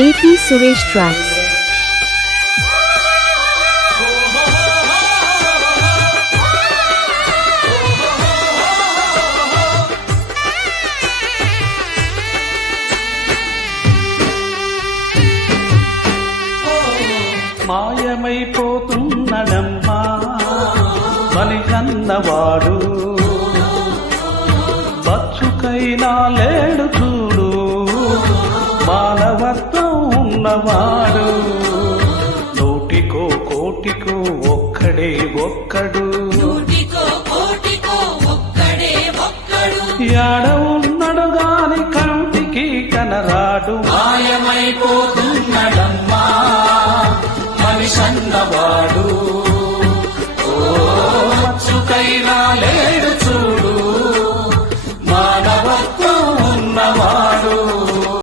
AP Suresh Tracks. మాయమైపోతున్నడమ్మా మనిషన్నవాడు, బచ్చుకైనా లేడు చూడు మానవత్వం ఉన్నవాడు. నూటికో కోటికో ఒక్కడే ఒక్కడు, యాడ ఉన్నడు గాని కంటికి కనరాడు. మాయమైపోతున్నడమ్మా మనిషన్నవాడు, ఓ మచ్చుకైనా లేడు చూడు